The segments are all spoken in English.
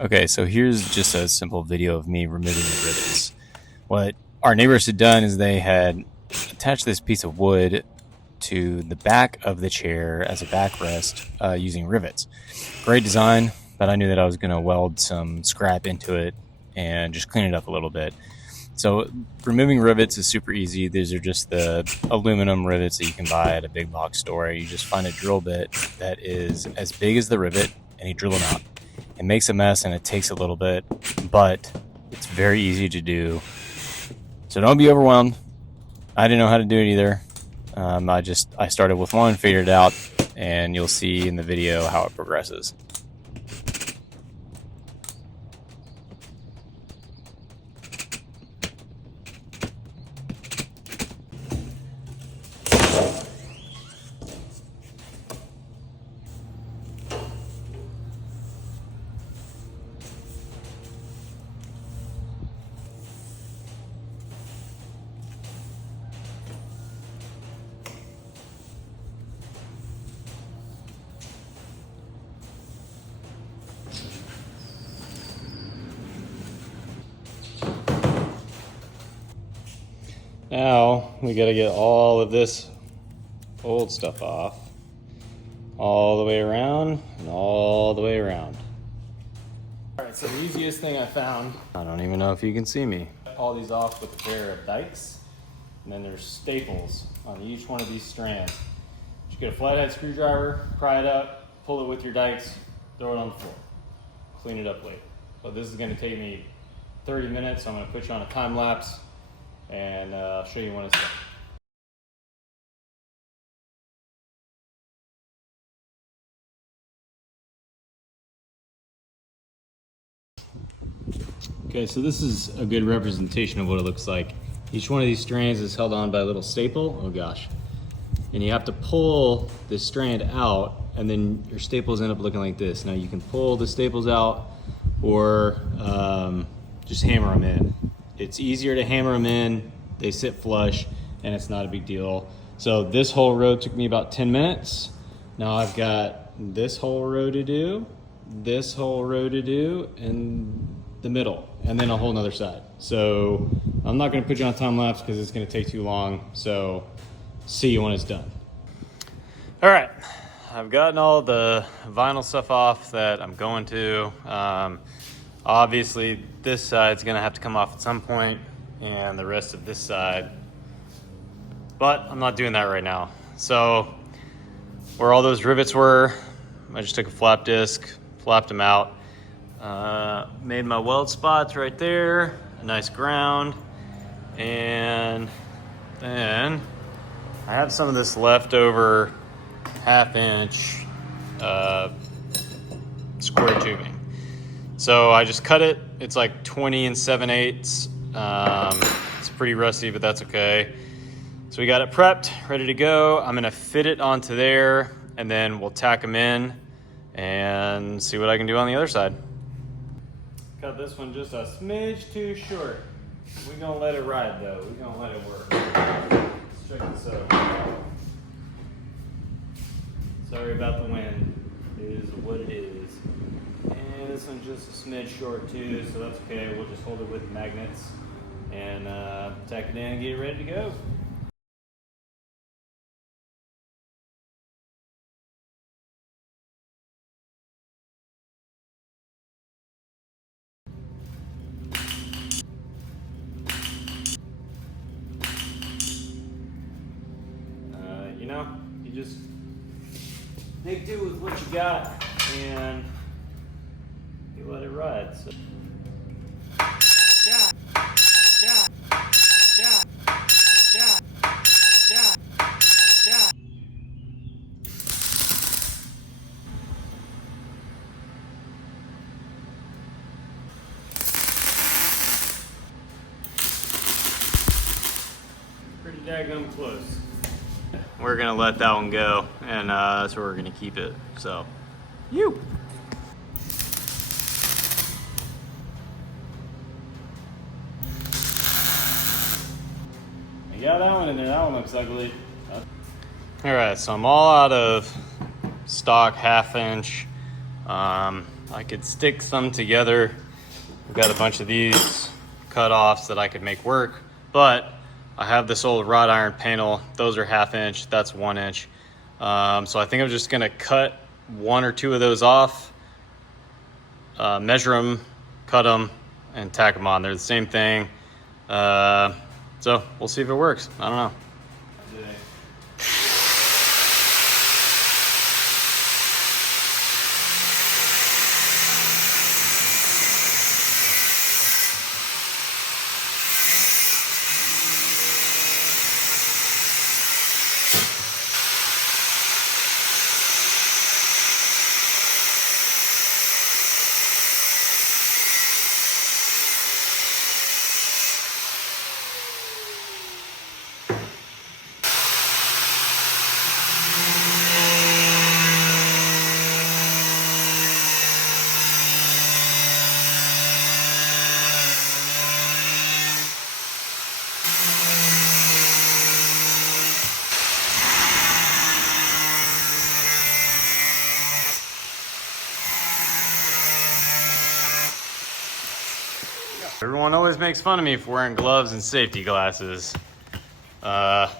Okay, so here's just a simple video of me removing the rivets. What our neighbors had done is they had attached this piece of wood to the back of the chair as a backrest using rivets. Great design, but I knew that I was going to weld some scrap into it and just clean it up a little bit. So removing rivets is super easy. These are just the aluminum rivets that you can buy at a big box store. You just find a drill bit that is as big as the rivet and you drill them out. It makes a mess and it takes a little bit, but it's very easy to do. So don't be overwhelmed. I didn't know how to do it either. I started with one, figured it out, and you'll see in the video how it progresses. Now we got to get all of this old stuff off, all the way around and all the way around. All right, so the easiest thing I found, I don't even know if you can see me. All these off with a pair of dikes, and then there's staples on each one of these strands. Just get a flathead screwdriver, pry it up, pull it with your dikes, throw it on the floor, clean it up later. So this is going to take me 30 minutes, so I'm going to put you on a time lapse and show you when it's done. Okay, so this is a good representation of what it looks like. Each one of these strands is held on by a little staple. Oh gosh. And you have to pull this strand out, and then your staples end up looking like this. Now you can pull the staples out or just hammer them in. It's easier to hammer them in. They sit flush and it's not a big deal. So this whole row took me about 10 minutes. Now I've got this whole row to do, this whole row to do, and the middle, and then a whole nother side. So I'm not gonna put you on time lapse because it's gonna take too long. So see you when it's done. All right, I've gotten all the vinyl stuff off that I'm going to. Obviously this side's gonna have to come off at some point, and the rest of this side, but I'm not doing that right now. So where all those rivets were, I just took a flap disc, flapped them out, made my weld spots right there, a nice ground, and then I have some of this leftover 1/2 inch square tubing. So I just cut it. It's like 20 7/8. It's pretty rusty, but that's okay. So we got it prepped, ready to go. I'm gonna fit it onto there, and then we'll tack them in and see what I can do on the other side. Cut this one just a smidge too short. We're gonna let it ride though. We're gonna let it work. Let's check this out. Sorry about the wind. It is what it is. And this one's just a smidge short too, so that's okay. We'll just hold it with magnets and tack it in and get it ready to go. You know, you just make do with what you got and you let it ride. So. Yeah. Yeah. Yeah. Yeah. Yeah. Yeah. Pretty daggum close. We're gonna let that one go, and that's where we're gonna keep it. So, you. You got that one in there. That one looks ugly. All right, so I'm all out of stock 1/2 inch I could stick some together. I've got a bunch of these cut-offs that I could make work, but I have this old wrought iron panel. Those are 1/2 inch, that's 1 inch. So I think I'm just gonna cut 1 or 2 of those off, measure them, cut them, and tack them on. They're the same thing. So we'll see if it works. I don't know. Everyone always makes fun of me for wearing gloves and safety glasses. That's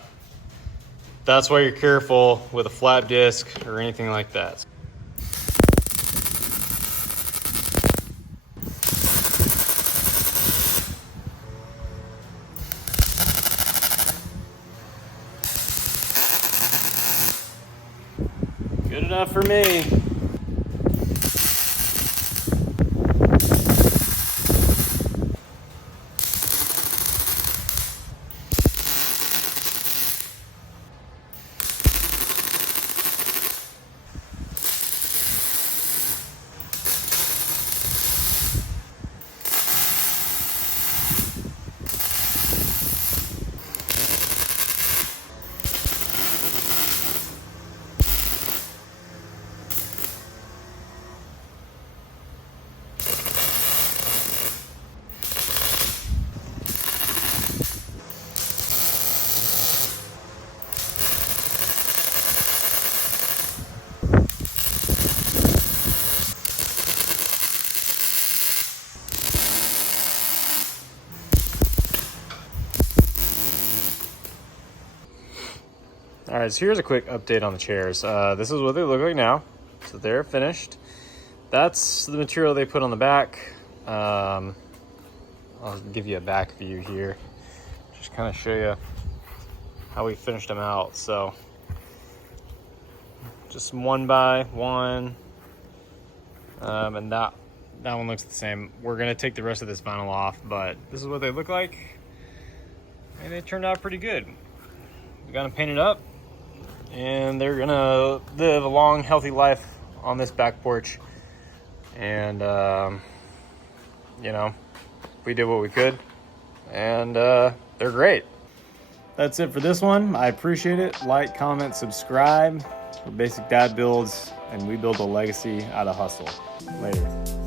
why you're careful with a flat disc or anything like that. Good enough for me. All right, so here's a quick update on the chairs. This is what they look like now. So they're finished. That's the material they put on the back. I'll give you a back view here. Just kind of show you how we finished them out. So just 1 by 1. And that one looks the same. We're gonna take the rest of this vinyl off, but this is what they look like. And they turned out pretty good. We got them painted up, and they're gonna live a long, healthy life on this back porch. And you know, we did what we could, and they're great. That's it for this one. I appreciate it. Like, comment, subscribe. We're Basic Dad Builds, and we build a legacy out of hustle. Later.